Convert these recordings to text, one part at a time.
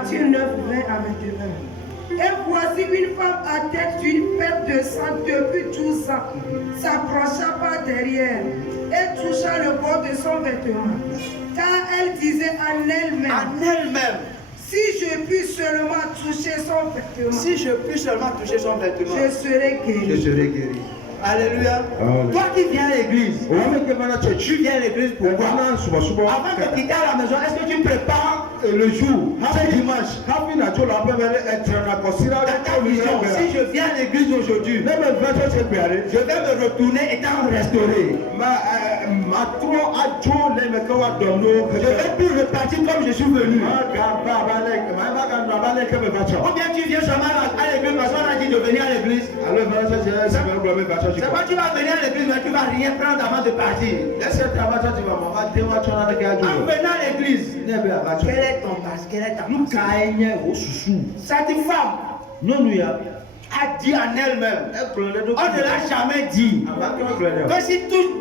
Matthieu 9, 20 à 21. Et voici une femme atteinte d'une perte de sang depuis 12 ans s'approcha par derrière et toucha le bord de son vêtement. Car elle disait en elle-même, si je puis seulement toucher son vêtement, si je puis seulement toucher son vêtement, je serai guéri. Je serai guéri. Alléluia. Toi qui viens à l'église, tu viens à l'église pourquoi? Avant de quitter à la maison, est-ce que tu prépares le jour, ce dimanche? Ta vision, si je viens à l'église aujourd'hui, je vais me retourner étant restauré. Je vais plus repartir comme je suis venu. Ou bien tu viens seulement à l'église parce qu'on a dit de venir à l'église. C'est pas tu vas venir à l'église mais tu vas rien prendre avant de partir. En venant à l'église, quel est ton passe? Quelle est ta passe? Cette femme a dit en elle-même, on ne l'a jamais dit que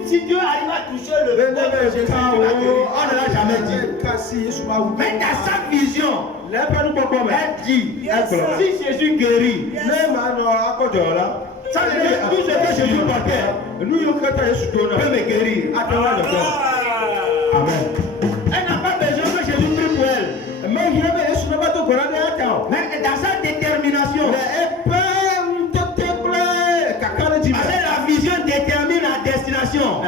si Dieu arrive à toucher le corps de Jésus, on ne l'a jamais dit. Mais dans sa vision, elle dit, si Jésus guérit, ça veut dire tout ce que Jésus portait peut me guérir. Amen. Elle n'a pas besoin que Jésus prie pour elle. Mais dans sa détermination, la vision détermine la destination. Et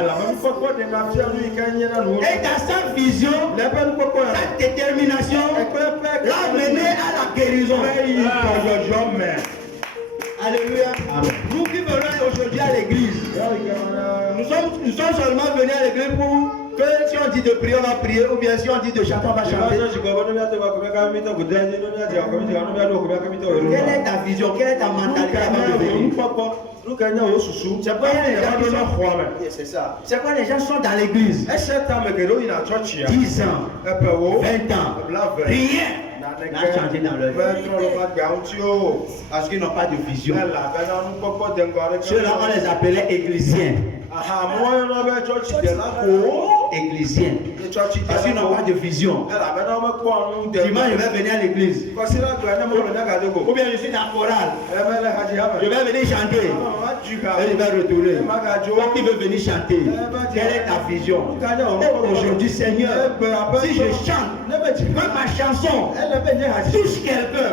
dans sa vision, sa détermination l'a mené à la guérison. Alléluia. Nous qui venons aujourd'hui à l'église, nous sommes seulement venus à l'église pour que si on dit de prier, on va prier, ou bien si on dit de chanter, on va chanter. Quelle est ta vision? Quelle est ta mentalité avant de venir? C'est ça. C'est quoi les gens sont dans l'église? 10 ans, 20 ans, rien n'a changé dans leur vie. Parce qu'ils n'ont pas de vision. Ceux-là, on les appelait églisiens. Églisiens. Parce qu'ils n'ont pas de vision. Dimanche, je vais venir à l'église. Ou bien je suis dans chorale. Je vais venir chanter. Et je vais retourner. Toi qui veux venir chanter, quelle est ta vision? Aujourd'hui, Seigneur, si je chante, que ma chanson touche quelqu'un,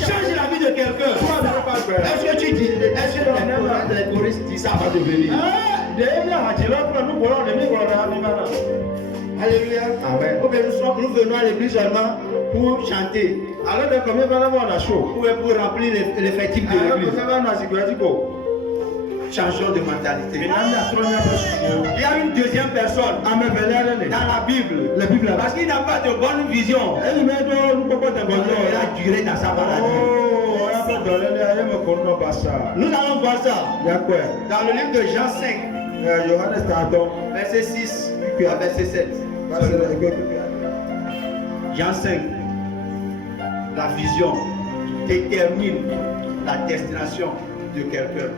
change la vie de quelqu'un. Est-ce que tu dis, est-ce que les choristes disent ça avant de venir? Alléluia. Amen. Nous venons à l'église seulement pour chanter. Ou pour remplir l'effectif de l'église. Changeons de mentalité. Il y a une deuxième personne dans la Bible. Parce qu'il n'a pas de bonne vision. Il a duré dans sa maladie. Nous allons voir ça dans le livre de Jean 5, verset 6 à verset 7. Jean 5. La vision détermine la destination de quelqu'un.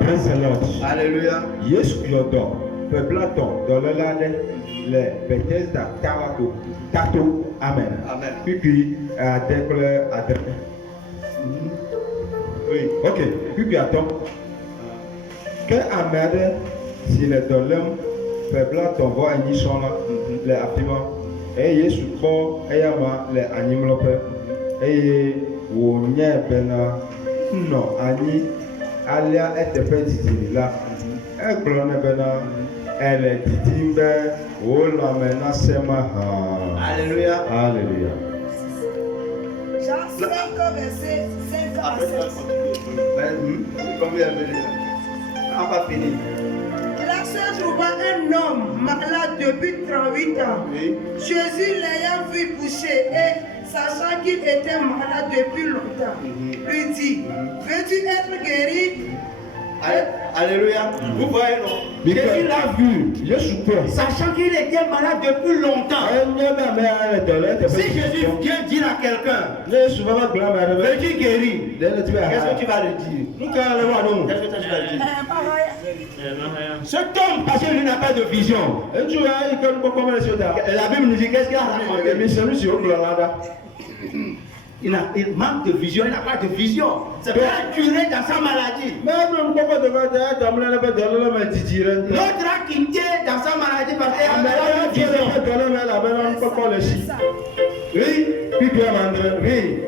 Praise the Lord. Alléluia. Yesu yɔdɔ peblatɔ dɔlɛla le Bethesda tato amen. Amen. Kpikpi ade kple ade. Oui. Ok, kpikpi atɔ. Ke ame aɖe si le dɔ lém peblatɔ vɔ enyi sɔŋ la le afi ma eye Yesu kpɔ eyama le anyimlɔƒe eye wònye bena nɔ anyi. Alia eteƒe didi la, egblɔ ne bena ele didim be wò lãme nasẽ mahã. Alléluia. Alléluia. Jean 5, verset 5 à 7. Combien on va finir. Là se trouva un homme malade depuis 38 ans. Oui. Jésus l'ayant vu coucher et sachant qu'il était malade depuis longtemps, lui dit, veux-tu être guéri? Alléluia. Vous voyez, non? Jésus l'a vu, sachant qu'il était malade depuis longtemps. Si Jésus vient dire à quelqu'un, veux-tu guérir? Qu'est-ce que tu vas lui dire? Qu'est-ce que tu vas lui dire? Cet homme, parce qu'il n'a pas de vision. La Bible nous dit qu'est-ce qu'il a raconté. Il manque de vision, il n'a pas de vision. C'est pas duré dans sa maladie. L'autre a quitté dans sa maladie parce qu'il n'a pas de vision. Oui, oui.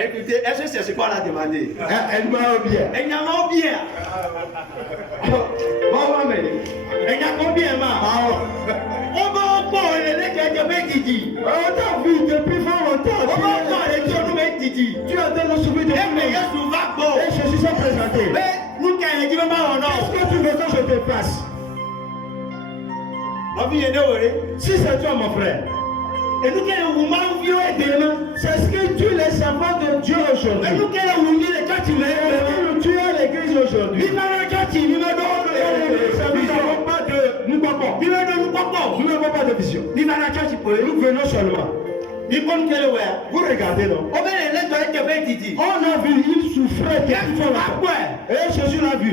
Écoutez, est-ce que c'est ce qu'on a demandé? Elle m'a bien. Elle m'a bien. Elle m'a combien, ma? On va encore les Didi. On t'a vu depuis fort longtemps. On va encore les Didi. Tu as donné le souvenir de tout le monde. Et je suis présenté. Mais nous, quand il dit, qu'est-ce que tu veux que je te fasse? Si c'est toi, mon frère. Et nous, quel c'est ce que tu les servants de Dieu aujourd'hui. Et nous, quel tu es à l'église aujourd'hui. Nous n'avons pas de nous n'avons pas de vision. Nous venons seulement. Vous regardez, non? On a vu, il souffrait depuis fort longtemps. Et Jésus l'a vu.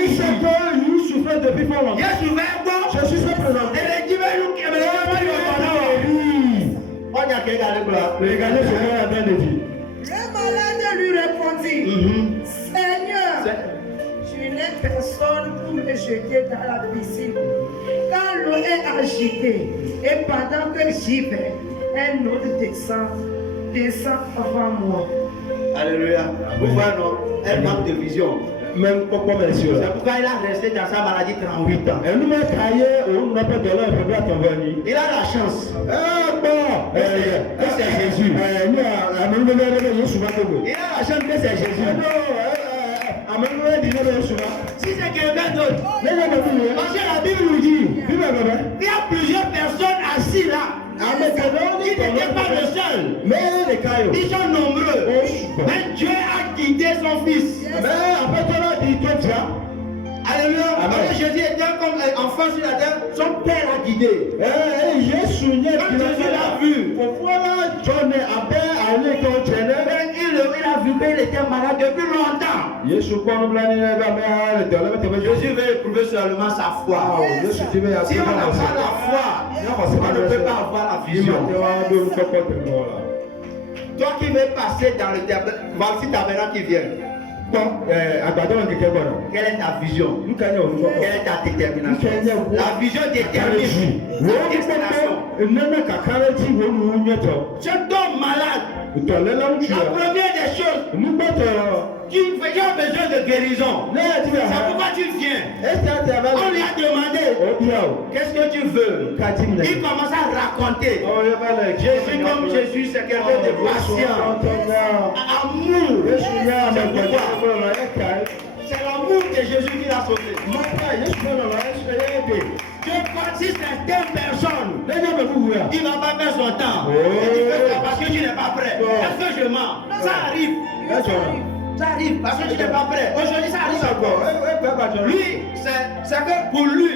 Il sait qu'il souffrait depuis fort longtemps. Jésus s'est présenté. Regardez ce qu'on est en train de dire. Le malade lui répondit, Seigneur, je n'ai personne pour me jeter dans la piscine. Quand l'eau est agitée, et pendant que j'y vais, un autre descend avant moi. Alléluia. Vous voyez, non? Elle manque de vision. Même pourquoi monsieur là. C'est pourquoi il a resté dans sa maladie 38 ans. Et nous m'a taillé, on n'a pas de l'heure, il faudra t'envoyer. Il a la chance. C'est Jésus. Il a la chance que c'est Jésus. Si c'est quelqu'un d'autre, parce que la Bible nous dit, il y a plusieurs personnes assises là. Il n'était pas le seul. Ils sont nombreux. Mais Dieu a guidé son fils. Alléluia. Jésus était comme enfant sur la terre, son père a guidé. Quand Jésus l'a vu, il a vu qu'il était malade depuis longtemps. Jésus veut éprouver seulement sa foi. Si on n'a pas la foi, on ne peut pas avoir la vision. Toi qui veux passer dans le tabernacle qui vient. Quelle est ta vision? Quelle est ta détermination? La vision détermine la destination. Cet homme malade, la première des choses, tu as besoin de guérison. C'est pourquoi tu viens. On lui a demandé, qu'est-ce que tu veux? Il commence à raconter. Jésus, comme Jésus, c'est quelqu'un de patient. Amour. C'est l'amour de Jésus qui l'a sauvé. Si certaines personnes, il ne va pas faire son temps. Parce que tu n'es pas prêt. Est-ce que je mens? Ça arrive. Ça arrive parce que tu n'es pas prêt. Aujourd'hui, ça arrive encore. Lui, c'est que pour lui,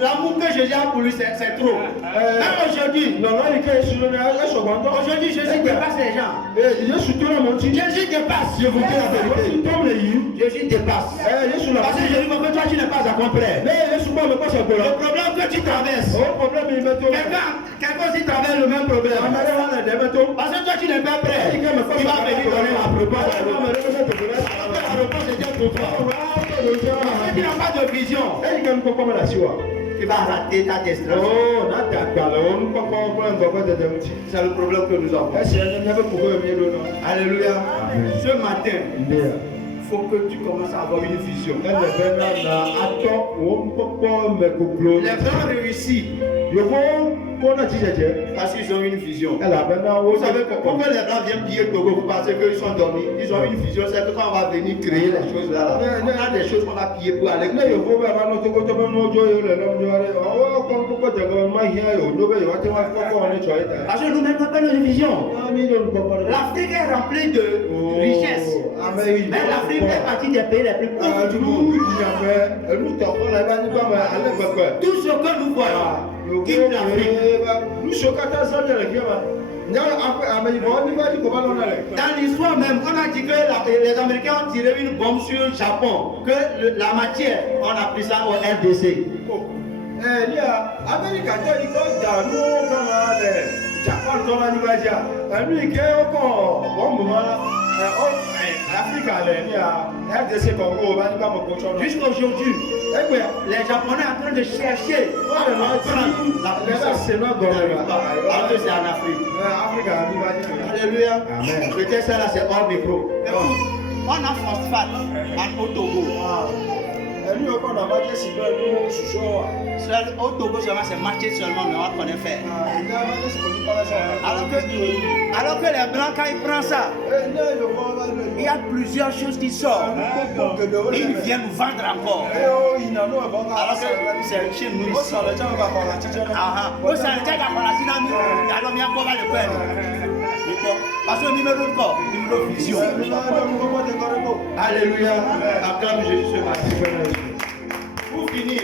l'amour que Jésus a pour lui, c'est trop. Aujourd'hui, Jésus dépasse les gens. Jésus dépasse. Je vous dis la vérité. Jésus dépasse. Parce que Jésus veut que toi, tu n'es pas complet. Le problème que tu traverses, quelqu'un aussi traverse le même problème. Parce que toi, tu n'es pas prêt. Il va venir donner la réponse. La réponse est bien pour toi. Parce que tu n'as pas de vision. Tu vas rater ta destination. C'est le problème que nous avons. Alléluia. Ce matin, il faut que tu commences à avoir une vision. Les gens réussis Parce qu'ils ont une vision. Elle a maintenant, Vous savez pourquoi les Blancs viennent piller le Togo? Parce qu'ils sont dormis. Ils ont une vision. C'est que quand on va venir créer les choses là, on a des choses qu'on va piller pour aller créer. Parce que nous-mêmes, on n'a pas une vision. L'Afrique est remplie de richesses. Mais l'Afrique est partie des pays les plus pauvres du monde. Tout ce que nous voyons quitte l'Afrique. Dans l'histoire même, on a dit que les Américains ont tiré une bombe sur le Japon, que la matière, on a pris ça au RDC. Jusqu'à aujourd'hui, les Japonais sont en train de chercher la puissance. Alors que c'est en Afrique. Alléluia. Peut-être ça là c'est hors micro. On a phosphate au Togo. Au Togo seulement c'est marché seulement, mais on connaît faire. Alors que les Blancs, quand ils prennent ça, il y a plusieurs choses qui sortent. Ils viennent nous vendre encore. Alors que c'est chez nous ici. Parce que numéro de corps, numéro de vision. Alléluia. Acclame Jésus ce matin. Pour finir.